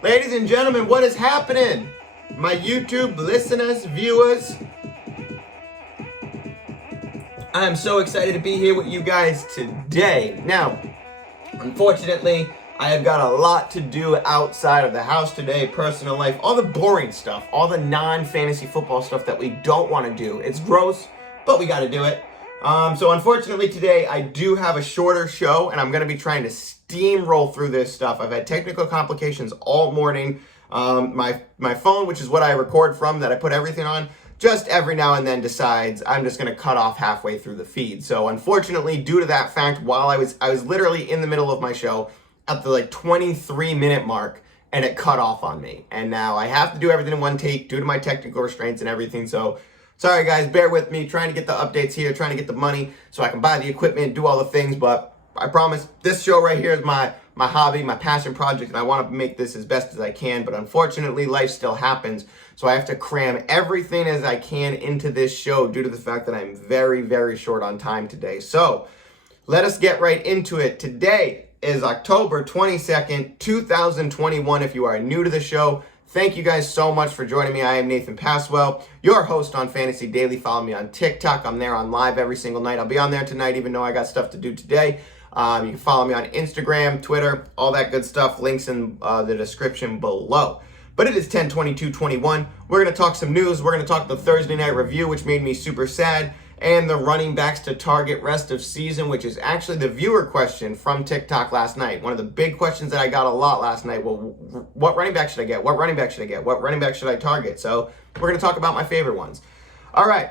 Ladies and gentlemen, what is happening? My YouTube listeners, viewers. I am so excited to be here with you guys today. Now, unfortunately, I have got a lot to do outside of the house today, personal life, all the boring stuff, all the non-fantasy football stuff that we don't want to do. It's gross, but we got to do it. So unfortunately today I do have a shorter show and I'm going to be trying to steamroll through this stuff. I've had technical complications all morning. My phone, which is what I record from, that I put everything on, just every now and then decides I'm just going to cut off halfway through the feed. So unfortunately, due to that fact, while I was literally in the middle of my show at the 23-minute mark, and it cut off on me. And now I have to do everything in one take due to my technical restraints and everything. So sorry guys, bear with me, trying to get the updates here, trying to get the money so I can buy the equipment, do all the things, but I promise this show right here is my hobby, my passion project, and I want to make this as best as I can, but unfortunately life still happens, so I have to cram everything as I can into this show due to the fact that I'm very, very short on time today. So let us get right into it. Today is October 22nd, 2021. If you are new to the show, thank you guys so much for joining me. I am Nathan Passwell, your host on Fantasy Daily. Follow me on TikTok. I'm there on live every single night. I'll be on there tonight, even though I got stuff to do today. You can follow me on Instagram, Twitter, all that good stuff. Links in the description below. But it is 10/22/21. We're going to talk some news. We're going to talk the Thursday night review, which made me super sad, and the running backs to target rest of season, which is actually the viewer question from TikTok last night. One of the big questions that I got a lot last night. Well, what running back should I get? What running back should I get? What running back should I target? So we're going to talk about my favorite ones. All right.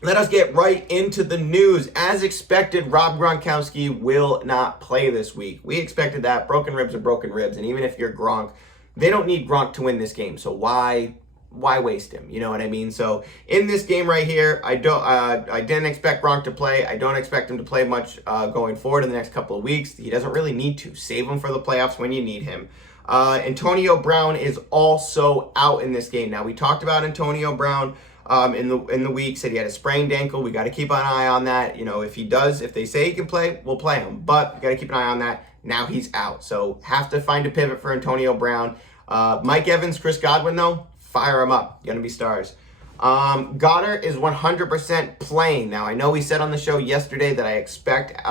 Let us get right into the news. As expected, Rob Gronkowski will not play this week. We expected that. Broken ribs are broken ribs. And even if you're Gronk, they don't need Gronk to win this game. So why waste him? You know what I mean? So in this game right here, I didn't expect Gronk to play. I don't expect him to play much going forward in the next couple of weeks. He doesn't really need to. Save him for the playoffs when you need him. Antonio Brown is also out in this game. Now, we talked about Antonio Brown in the week, said he had a sprained ankle. We got to keep an eye on that. You know, if they say he can play, we'll play him. But we got to keep an eye on that. Now he's out. So have to find a pivot for Antonio Brown. Mike Evans, Chris Godwin, though, fire them up. Going to be stars. Goddard is 100% playing. Now, I know we said on the show yesterday that I expect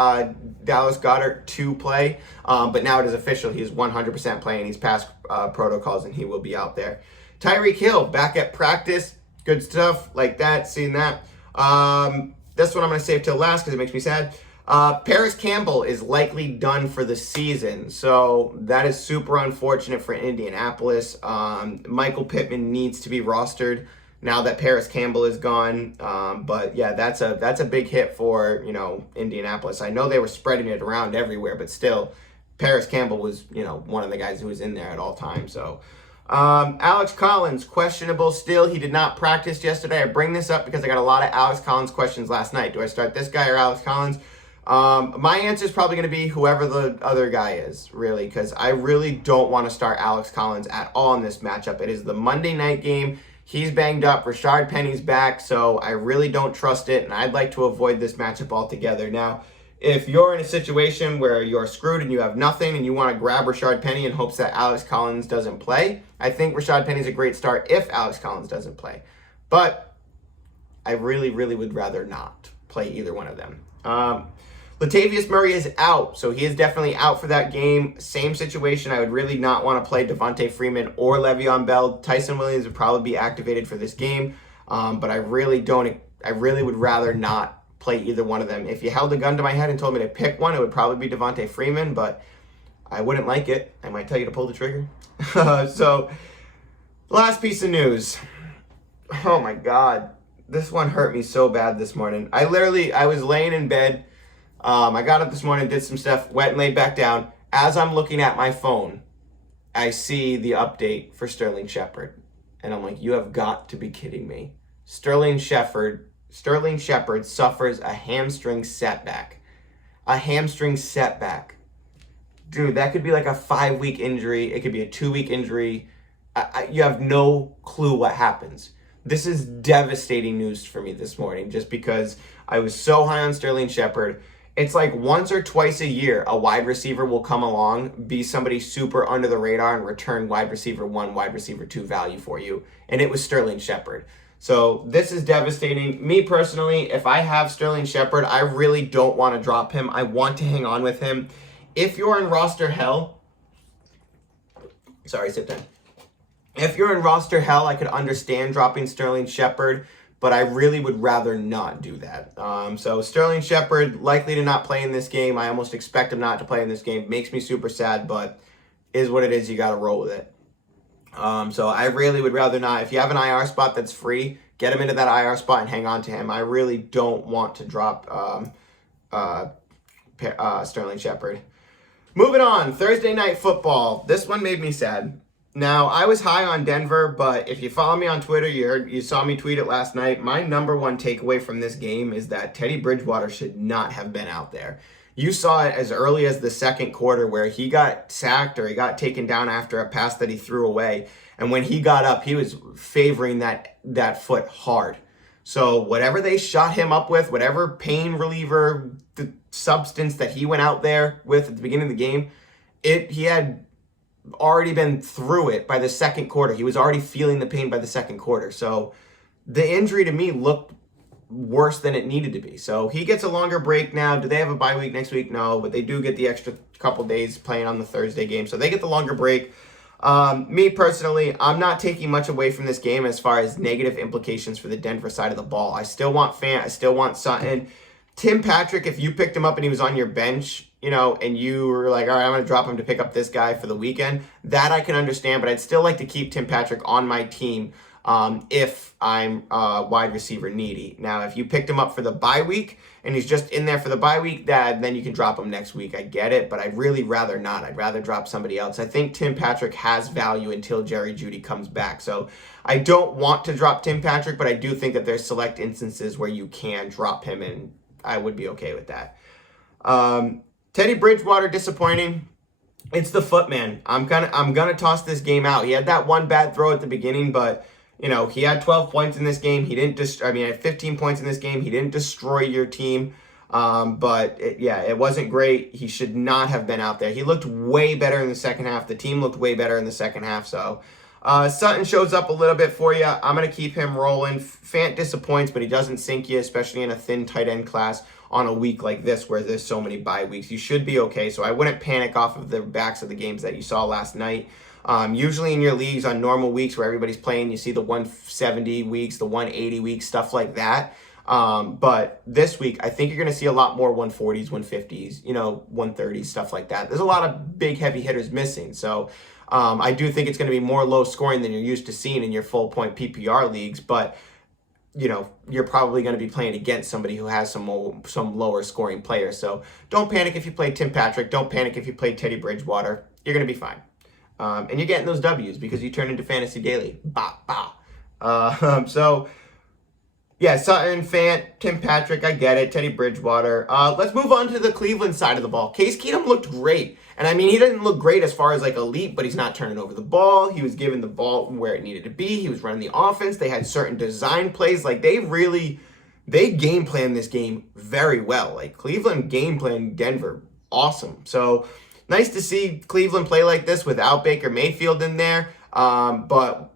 Dallas Goedert to play, but now it is official. He's 100% playing. He's passed protocols, and he will be out there. Tyreek Hill, back at practice. Good stuff like that, seeing that. That's what I'm going to save till last because it makes me sad. Paris Campbell is likely done for the season, so that is super unfortunate for Indianapolis. Michael Pittman needs to be rostered now that Paris Campbell is gone. But yeah, that's a big hit for Indianapolis. I know they were spreading it around everywhere, but still, Paris Campbell was one of the guys who was in there at all times. So. Alex Collins, questionable still. He did not practice yesterday. I bring this up because I got a lot of Alex Collins questions last night. Do I start this guy or Alex Collins? My answer is probably going to be whoever the other guy is, really, because I really don't want to start Alex Collins at all in this matchup. It is the Monday night game. He's banged up. Rashard Penny's back, so I really don't trust it, and I'd like to avoid this matchup altogether. Now, if you're in a situation where you're screwed and you have nothing and you want to grab Rashard Penny in hopes that Alex Collins doesn't play, I think Rashard Penny's a great start if Alex Collins doesn't play. But I really, really would rather not play either one of them. Latavius Murray is out, so he is definitely out for that game. Same situation. I would really not want to play Devontae Freeman or Le'Veon Bell. Tyson Williams would probably be activated for this game, but I really would rather not play either one of them. If you held a gun to my head and told me to pick one, it would probably be Devontae Freeman, but I wouldn't like it. I might tell you to pull the trigger. So, last piece of news. Oh my God. This one hurt me so bad this morning. I was laying in bed. I got up this morning, did some stuff, went and laid back down. As I'm looking at my phone, I see the update for Sterling Shepard. And I'm like, you have got to be kidding me. Sterling Shepard suffers a hamstring setback. A hamstring setback. Dude, that could be like a 5-week injury. It could be a 2-week injury. You have no clue what happens. This is devastating news for me this morning just because I was so high on Sterling Shepard. it's like once or twice a year, a wide receiver will come along, be somebody super under the radar, and return wide receiver 1, wide receiver 2 value for you. And it was Sterling Shepard. So this is devastating. Me personally, if I have Sterling Shepard, I really don't want to drop him. I want to hang on with him. If you're in roster hell, sorry, sit down. If you're in roster hell, I could understand dropping Sterling Shepard, but I really would rather not do that. So Sterling Shepard, likely to not play in this game. I almost expect him not to play in this game. Makes me super sad, but is what it is. You got to roll with it. So I really would rather not. If you have an IR spot that's free, get him into that IR spot and hang on to him. I really don't want to drop Sterling Shepard. Moving on, Thursday Night Football. This one made me sad. Now, I was high on Denver, but if you follow me on Twitter, you saw me tweet it last night. My number one takeaway from this game is that Teddy Bridgewater should not have been out there. You saw it as early as the second quarter where he got sacked or he got taken down after a pass that he threw away. And when he got up, he was favoring that foot hard. So whatever they shot him up with, whatever pain reliever the substance that he went out there with at the beginning of the game, he had already been through it by the second quarter. He was already feeling the pain by the second quarter. So the injury to me looked worse than it needed to be. So he gets a longer break now. Do they have a bye week next week? No, but they do get the extra couple days playing on the Thursday game. So they get the longer break. Me personally, I'm not taking much away from this game as far as negative implications for the Denver side of the ball. I still want Fant. I still want Sutton. Tim Patrick, if you picked him up and he was on your bench, and you were like, all right, I'm going to drop him to pick up this guy for the weekend, that I can understand, but I'd still like to keep Tim Patrick on my team if I'm wide receiver needy. Now, if you picked him up for the bye week and he's just in there for the bye week, then you can drop him next week. I get it, but I'd really rather not. I'd rather drop somebody else. I think Tim Patrick has value until Jerry Jeudy comes back. So I don't want to drop Tim Patrick, but I do think that there's select instances where you can drop him, and I would be okay with that. Teddy Bridgewater, disappointing. It's the foot, man. I'm gonna toss this game out. He had that one bad throw at the beginning, but he had 12 points in this game. He had 15 points in this game. He didn't destroy your team. But it wasn't great. He should not have been out there. He looked way better in the second half. The team looked way better in the second half. So Sutton shows up a little bit for you. I'm going to keep him rolling. Fant disappoints, but he doesn't sink you, especially in a thin tight end class on a week like this where there's so many bye weeks. You should be okay. So I wouldn't panic off of the backs of the games that you saw last night. Usually in your leagues on normal weeks where everybody's playing, you see the 170 weeks, the 180 weeks, stuff like that. But this week, I think you're going to see a lot more 140s, 150s, 130s, stuff like that. There's a lot of big heavy hitters missing. So I do think it's going to be more low scoring than you're used to seeing in your full point PPR leagues. But you're probably going to be playing against somebody who has some lower scoring players. So don't panic if you play Tim Patrick. Don't panic if you play Teddy Bridgewater. You're going to be fine. And you're getting those W's because you turn into Fantasy Daily. Sutton, Fant, Tim Patrick, I get it. Teddy Bridgewater. Let's move on to the Cleveland side of the ball. Case Keenum looked great. And I mean, he didn't look great as far as like elite, but he's not turning over the ball. He was giving the ball where it needed to be. He was running the offense. They had certain design plays. Like they game planned this game very well. Like Cleveland game planned Denver. Awesome. So nice to see Cleveland play like this without Baker Mayfield in there. But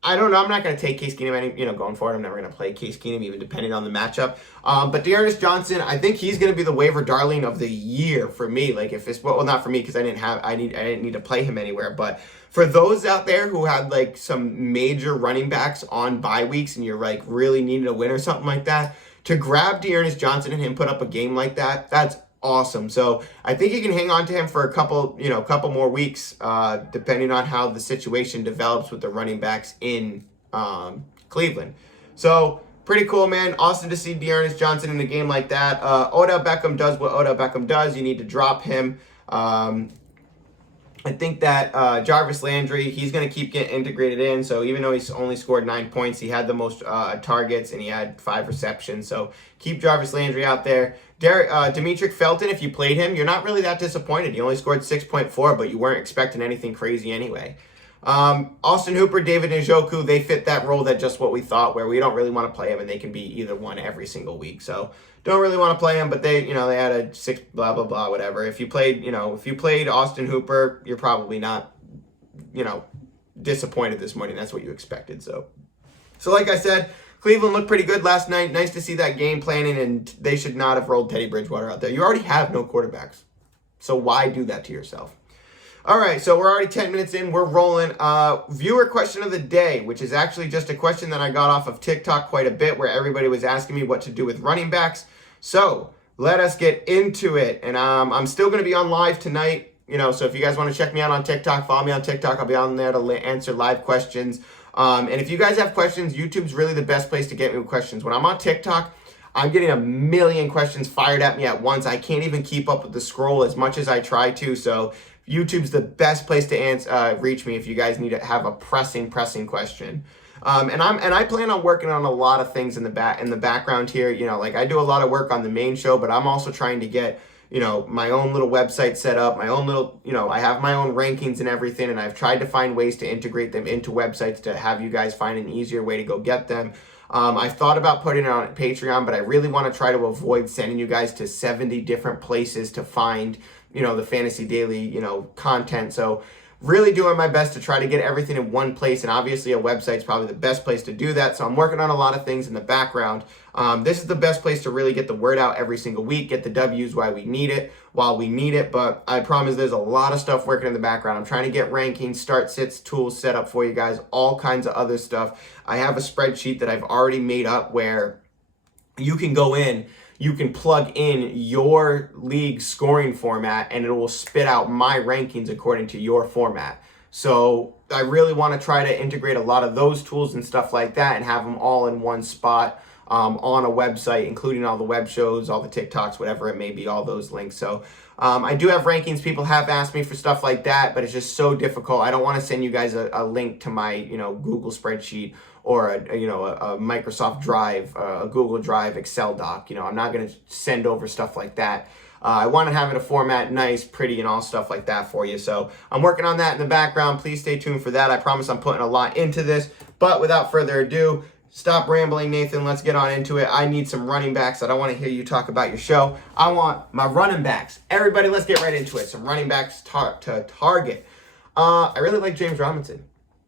I don't know. I'm not going to take Case Keenum going forward. I'm never going to play Case Keenum, even depending on the matchup. But D'Ernest Johnson, I think he's going to be the waiver darling of the year for me. Like if it's not for me because I didn't need to play him anywhere. But for those out there who had like some major running backs on bye weeks and you're like really needing a win or something like that, to grab D'Ernest Johnson and him put up a game like that, that's awesome. So I think you can hang on to him for a couple more weeks, depending on how the situation develops with the running backs in Cleveland. So pretty cool, man. Awesome to see D'Ernest Johnson in a game like that. Odell Beckham does what Odell Beckham does. You need to drop him. I think that Jarvis Landry, he's going to keep getting integrated in. So even though he's only scored 9 points, he had the most targets and he had 5 receptions. So keep Jarvis Landry out there. Demetric Felton, if you played him, you're not really that disappointed. He only scored 6.4, but you weren't expecting anything crazy anyway. Austin Hooper, David Njoku, they fit that role that just what we thought, where we don't really want to play him and they can be either one every single week. So Don't really want to play him, but they had a 6 blah blah blah whatever. If you played Austin Hooper, you're probably not disappointed this morning. That's what you expected. So like I said, Cleveland looked pretty good last night. Nice to see that game planning, and they should not have rolled Teddy Bridgewater out there. You already have no quarterbacks, so why do that to yourself? All right, so we're already 10 minutes in. We're rolling. Viewer question of the day, which is actually just a question that I got off of TikTok quite a bit, where everybody was asking me what to do with running backs. So let us get into it. And I'm still going to be on live tonight. So if you guys want to check me out on TikTok, follow me on TikTok. I'll be on there to answer live questions. And if you guys have questions, YouTube's really the best place to get me with questions. When I'm on TikTok, I'm getting a million questions fired at me at once. I can't even keep up with the scroll as much as I try to. So YouTube's the best place to reach me if you guys need to have a pressing question. And I plan on working on a lot of things in the background here. Like I do a lot of work on the main show, but I'm also trying to get my own little website set up, my own little, I have my own rankings and everything, and I've tried to find ways to integrate them into websites to have you guys find an easier way to go get them. I've thought about putting it on Patreon, but I really want to try to avoid sending you guys to 70 different places to find, the Fantasy Daily, content. So really doing my best to try to get everything in one place, and obviously a website's probably the best place to do that. So I'm working on a lot of things in the background. This is the best place to really get the word out every single week, get the W's while we need it. But I promise there's a lot of stuff working in the background. I'm trying to get rankings, start sits, tools set up for you guys, all kinds of other stuff. I have a spreadsheet that I've already made up where you can go in, you can plug in your league scoring format, and it will spit out my rankings according to your format. So I really want to try to integrate a lot of those tools and stuff like that and have them all in one spot on a website, including all the web shows, all the TikToks, whatever it may be, all those links. So I do have rankings. People have asked me for stuff like that, but it's just so difficult. I don't want to send you guys a link to my Google spreadsheet or a Microsoft Drive, a Google Drive, Excel doc. I'm not going to send over stuff like that. I want to have it a format, nice, pretty, and all stuff like that for you. So I'm working on that in the background. Please stay tuned for that. I promise I'm putting a lot into this. But without further ado, stop rambling, Nathan. Let's get on into it. I need some running backs. I don't want to hear you talk about your show. I want my running backs. Everybody, let's get right into it. Some running backs to target. I really like James Robinson.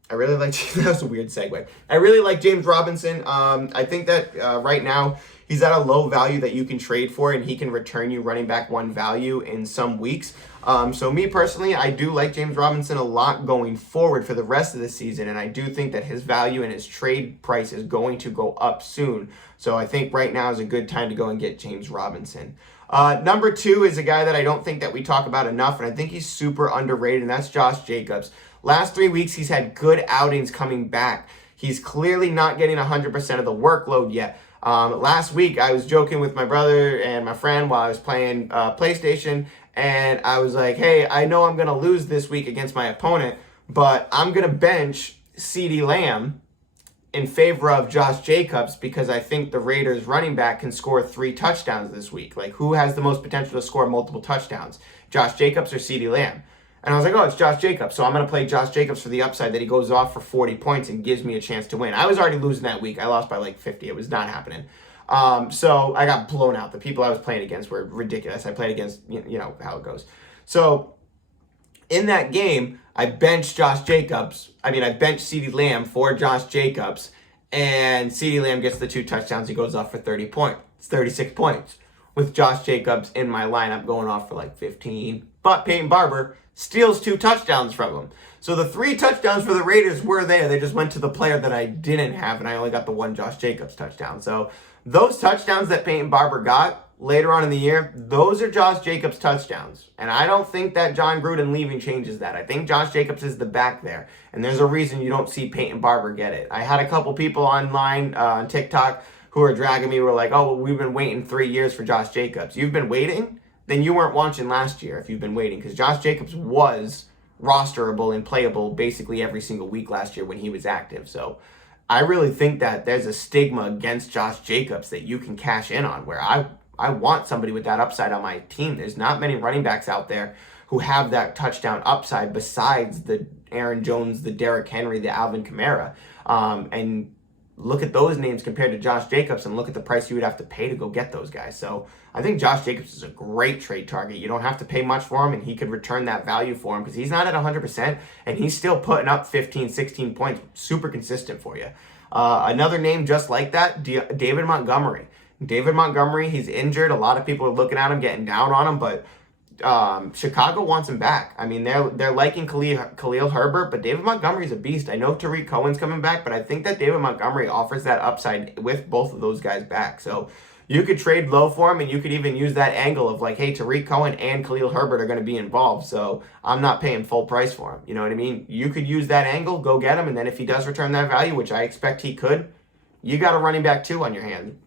That was a weird segue. I really like James Robinson. I think that right now he's at a low value that you can trade for, and he can return you running back one value in some weeks. So me personally, I do like James Robinson a lot going forward for the rest of the season, and I do think that his value and his trade price is going to go up soon. So I think right now is a good time to go and get James Robinson. Number 2 is a guy that I don't think that we talk about enough, and I think he's super underrated, and that's Josh Jacobs. Last 3 weeks, he's had good outings coming back. He's clearly not getting 100% of the workload yet. Last week, I was joking with my brother and my friend while I was playing PlayStation, and I was like, hey, I know I'm going to lose this week against my opponent, but I'm going to bench CeeDee Lamb in favor of Josh Jacobs because I think the Raiders running back can score 3 touchdowns this week. Like, who has the most potential to score multiple touchdowns? Josh Jacobs or CeeDee Lamb? And I was like, oh, it's Josh Jacobs. So I'm going to play Josh Jacobs for the upside that he goes off for 40 points and gives me a chance to win. I was already losing that week. I lost by like 50. It was not happening. So I got blown out. The people I was playing against were ridiculous. I played against, you know how it goes. So in that game, I benched CeeDee Lamb for Josh Jacobs. And CeeDee Lamb gets the 2 touchdowns. He goes off for 30 points. It's 36 points. With Josh Jacobs in my lineup going off for like 15. But Peyton Barber steals 2 touchdowns from him. So the 3 touchdowns for the Raiders were there. They just went to the player that I didn't have, and I only got the 1 Josh Jacobs touchdown. So those touchdowns that Peyton Barber got later on in the year, those are Josh Jacobs touchdowns. And I don't think that John Gruden leaving changes that. I think Josh Jacobs is the back there. And there's a reason you don't see Peyton Barber get it. I had a couple people online on TikTok who are dragging me, were like, oh, well, we've been waiting 3 years for Josh Jacobs. You've been waiting? Then you weren't watching last year if you've been waiting, because Josh Jacobs was rosterable and playable basically every single week last year when he was active. So I really think that there's a stigma against Josh Jacobs that you can cash in on, where I want somebody with that upside on my team. There's not many running backs out there who have that touchdown upside besides the Aaron Jones, the Derrick Henry, the Alvin Kamara. And look at those names compared to Josh Jacobs and look at the price you would have to pay to go get those guys. So I think Josh Jacobs is a great trade target. You don't have to pay much for him, and he could return that value for him because he's not at 100%, and he's still putting up 15, 16 points, super consistent for you. Another name just like that, David Montgomery. David Montgomery, he's injured. A lot of people are looking at him, getting down on him, but Chicago wants him back. I mean, they're liking Khalil Herbert, but David Montgomery's a beast. I know Tariq Cohen's coming back, but I think that David Montgomery offers that upside with both of those guys back. So you could trade low for him, and you could even use that angle of like, hey, Tariq Cohen and Khalil Herbert are going to be involved, so I'm not paying full price for him. You know what I mean? You could use that angle, go get him, and then if he does return that value, which I expect he could, you got a running back 2 on your hand.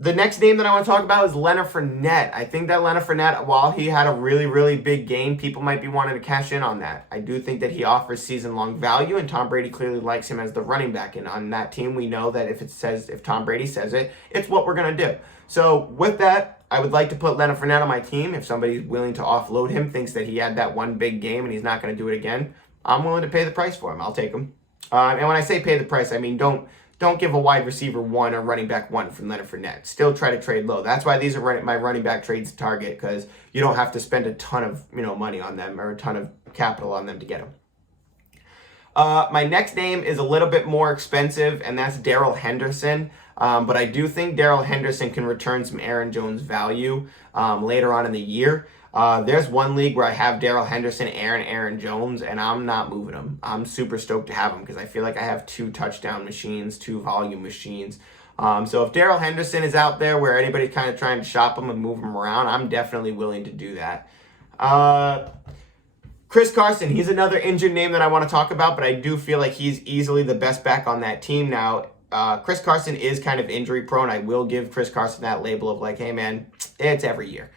The next name that I want to talk about is Leonard Fournette. I think that Leonard Fournette, while he had a really, really big game, people might be wanting to cash in on that. I do think that he offers season-long value, and Tom Brady clearly likes him as the running back. And on that team, we know that if Tom Brady says it, it's what we're going to do. So with that, I would like to put Leonard Fournette on my team. If somebody's willing to offload him, thinks that he had that one big game and he's not going to do it again, I'm willing to pay the price for him. I'll take him. And when I say pay the price, I mean don't give a wide receiver 1 or running back 1 from Leonard Fournette. Still try to trade low. That's why these are my running back trades target, because you don't have to spend a ton of money on them or a ton of capital on them to get them. My next name is a little bit more expensive, and that's Darrell Henderson. But I do think Darrell Henderson can return some Aaron Jones value later on in the year. There's one league where I have Darrell Henderson and Aaron Jones, and I'm not moving them. I'm super stoked to have them because I feel like I have 2 touchdown machines, 2 volume machines. So if Darrell Henderson is out there where anybody's kind of trying to shop him and move him around, I'm definitely willing to do that. Chris Carson, he's another injured name that I want to talk about, but I do feel like he's easily the best back on that team now. Chris Carson is kind of injury prone. I will give Chris Carson that label of like, hey man, it's every year.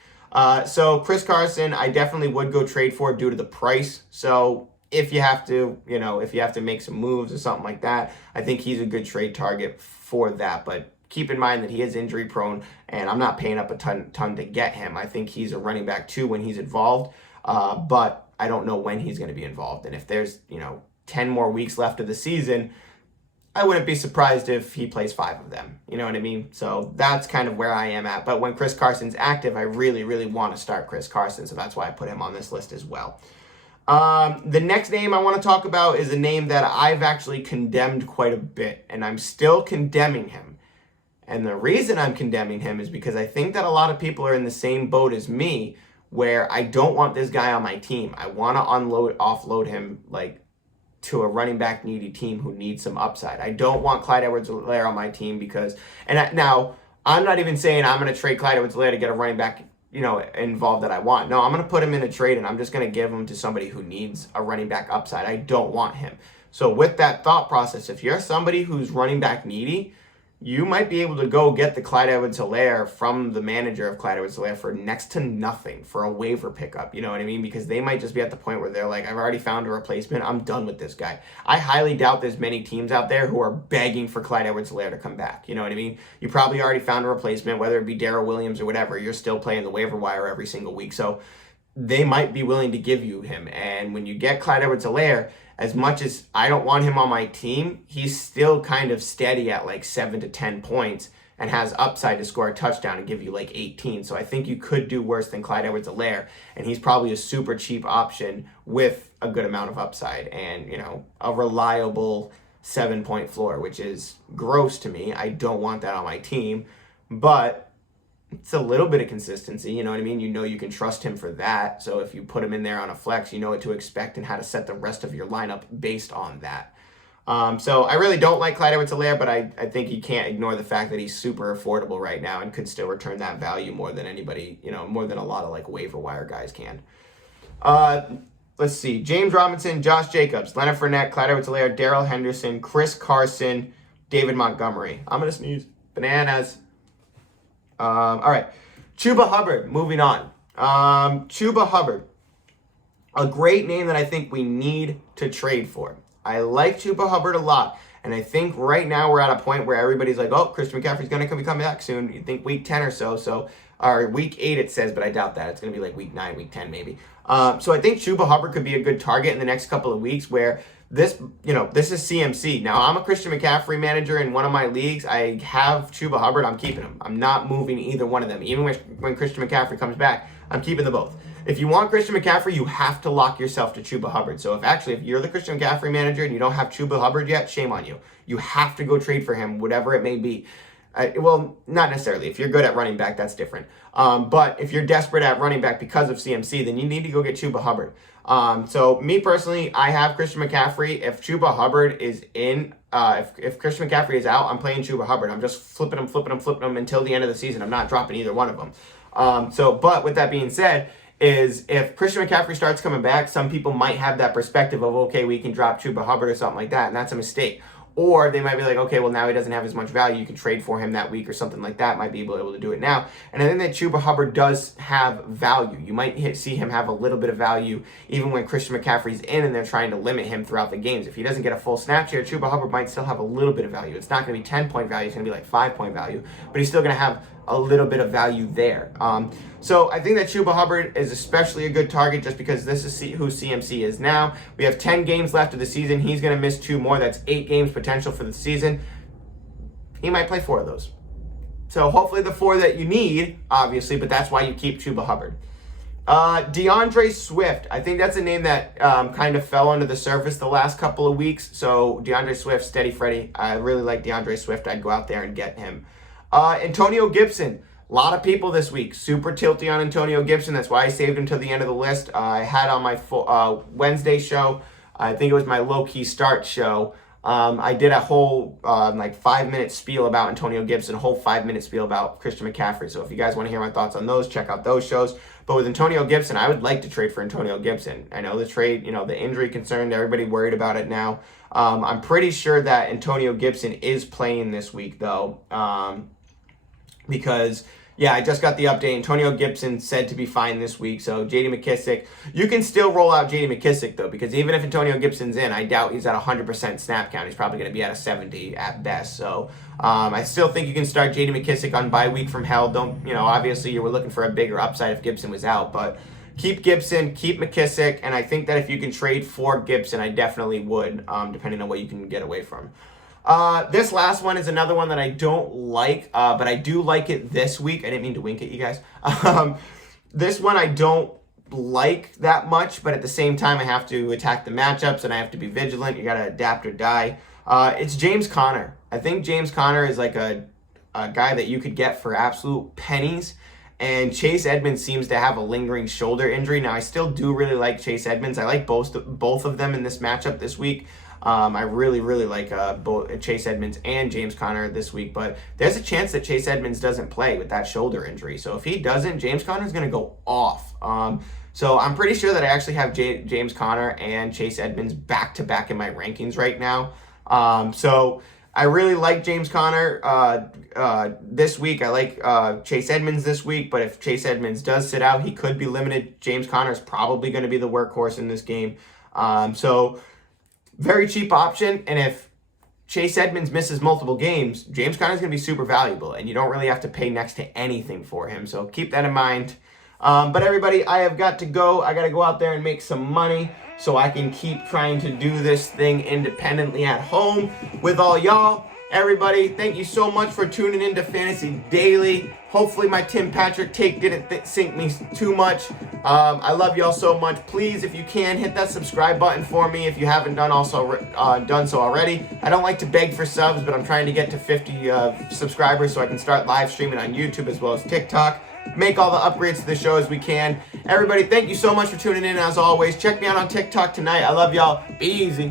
So Chris Carson, I definitely would go trade for due to the price. So if you have to make some moves or something like that, I think he's a good trade target for that. But keep in mind that he is injury prone, and I'm not paying up a ton to get him. I think he's a running back 2 when he's involved, but I don't know when he's going to be involved. And if there's 10 more weeks left of the season, I wouldn't be surprised if he plays 5 of them. You know what I mean? So that's kind of where I am at. But when Chris Carson's active, I really, really want to start Chris Carson. So that's why I put him on this list as well. The next name I want to talk about is a name that I've actually condemned quite a bit. And I'm still condemning him. And the reason I'm condemning him is because I think that a lot of people are in the same boat as me, where I don't want this guy on my team. I want to offload him to a running back needy team who needs some upside. I don't want Clyde Edwards-Helaire on my team because, now I'm not even saying I'm going to trade Clyde Edwards-Helaire to get a running back, involved that I want. No, I'm going to put him in a trade and I'm just going to give him to somebody who needs a running back upside. I don't want him. So with that thought process, if you're somebody who's running back needy, you might be able to go get the Clyde Edwards-Helaire from the manager of Clyde Edwards-Helaire for next to nothing for a waiver pickup. You know what I mean? Because they might just be at the point where they're like, I've already found a replacement. I'm done with this guy. I highly doubt there's many teams out there who are begging for Clyde Edwards-Helaire to come back. You know what I mean? You probably already found a replacement, whether it be Darrell Williams or whatever. You're still playing the waiver wire every single week. So they might be willing to give you him. And when you get Clyde Edwards-Helaire, as much as I don't want him on my team, he's still kind of steady at 7 to 10 points and has upside to score a touchdown and give you 18. So I think you could do worse than Clyde Edwards-Helaire, and he's probably a super cheap option with a good amount of upside and, a reliable 7-point floor, which is gross to me. I don't want that on my team, but it's a little bit of consistency, you know what I mean? You can trust him for that. So if you put him in there on a flex, you know what to expect and how to set the rest of your lineup based on that. So I really don't like Clyde Edwards-Helaire, but I think you can't ignore the fact that he's super affordable right now and could still return that value more than anybody, more than a lot of waiver wire guys can. Let's see. James Robinson, Josh Jacobs, Leonard Fournette, Clyde Edwards-Helaire, Darrell Henderson, Chris Carson, David Montgomery. I'm going to sneeze. Bananas. All right, Chuba Hubbard, moving on. Chuba Hubbard, a great name that I think we need to trade for. I like Chuba Hubbard a lot, and I think right now we're at a point where everybody's like, oh, Christian McCaffrey's going to be coming back soon. You think week 10 or so, or week 8 it says, but I doubt that. It's going to be week 9, week 10 maybe. So I think Chuba Hubbard could be a good target in the next couple of weeks where this is CMC. Now, I'm a Christian McCaffrey manager in one of my leagues. I have Chuba Hubbard. I'm keeping him. I'm not moving either one of them. Even when Christian McCaffrey comes back, I'm keeping them both. If you want Christian McCaffrey, you have to lock yourself to Chuba Hubbard. So if you're the Christian McCaffrey manager and you don't have Chuba Hubbard yet, shame on you. You have to go trade for him, whatever it may be. Well, not necessarily. If you're good at running back, that's different. But if you're desperate at running back because of CMC, then you need to go get Chuba Hubbard. So me personally, I have Christian McCaffrey. If Chuba Hubbard is in, if Christian McCaffrey is out, I'm playing Chuba Hubbard. I'm just flipping him until the end of the season. I'm not dropping either one of them. But with that being said, is if Christian McCaffrey starts coming back, some people might have that perspective of, okay, we can drop Chuba Hubbard or something like that, and that's a mistake. Or they might be like, okay, well, now he doesn't have as much value. You can trade for him that week or something like that. Might be able to do it now. And I think that Chuba Hubbard does have value. You might see him have a little bit of value even when Christian McCaffrey's in and they're trying to limit him throughout the games. If he doesn't get a full snap share, Chuba Hubbard might still have a little bit of value. It's not going to be 10-point value. It's going to be like 5-point value. But he's still going to have a little bit of value there. So I think that Chuba Hubbard is especially a good target just because this is who CMC is now. We have 10 games left of the season. He's going to miss 2 more. That's 8 games potential for the season. He might play 4 of those. So hopefully the 4 that you need, obviously, but that's why you keep Chuba Hubbard. DeAndre Swift. I think that's a name that kind of fell under the surface the last couple of weeks. So DeAndre Swift, steady Freddy. I really like DeAndre Swift. I'd go out there and get him. Antonio Gibson. A lot of people this week super tilty on Antonio Gibson. That's why I saved him to the end of the list. I had on my Wednesday show, I think it was my low-key start show, I did a whole 5-minute spiel about Antonio Gibson, a whole 5-minute spiel about Christian McCaffrey. So if you guys want to hear my thoughts on those, check out those shows. But with Antonio Gibson, I would like to trade for Antonio Gibson. I know the trade, the injury concern, everybody worried about it now. I'm pretty sure that Antonio Gibson is playing this week, though, because... yeah, I just got the update. Antonio Gibson said to be fine this week. So J.D. McKissic, you can still roll out J.D. McKissic, though, because even if Antonio Gibson's in, I doubt he's at 100% snap count. He's probably going to be at a 70 at best. So I still think you can start J.D. McKissic on bye week from hell. Don't, obviously you were looking for a bigger upside if Gibson was out, but keep Gibson, keep McKissic, and I think that if you can trade for Gibson, I definitely would, depending on what you can get away from. This last one is another one that I don't like, but I do like it this week. I didn't mean to wink at you guys. This one I don't like that much, but at the same time, I have to attack the matchups and I have to be vigilant. You got to adapt or die. It's James Conner. I think James Conner is like a guy that you could get for absolute pennies. And Chase Edmonds seems to have a lingering shoulder injury. Now, I still do really like Chase Edmonds. I like both of them in this matchup this week. I really, really like both Chase Edmonds and James Conner this week, but there's a chance that Chase Edmonds doesn't play with that shoulder injury. So if he doesn't, James Conner is going to go off. So I'm pretty sure that I actually have James Conner and Chase Edmonds back-to-back in my rankings right now. So I really like James Conner this week. I like Chase Edmonds this week, but if Chase Edmonds does sit out, he could be limited. James Conner is probably going to be the workhorse in this game. Very cheap option, and if Chase Edmonds misses multiple games, James Conner is going to be super valuable, and you don't really have to pay next to anything for him, so keep that in mind. But everybody, I have got to go. I got to go out there and make some money so I can keep trying to do this thing independently at home with all y'all. Everybody, thank you so much for tuning in to Fantasy Daily. Hopefully my Tim Patrick take didn't sink me too much. I love y'all so much. Please, if you can, hit that subscribe button for me if you haven't done so already. I don't like to beg for subs, but I'm trying to get to 50 subscribers so I can start live streaming on YouTube as well as TikTok. Make all the upgrades to the show as we can. Everybody, thank you so much for tuning in. As always, check me out on TikTok tonight. I love y'all. Be easy.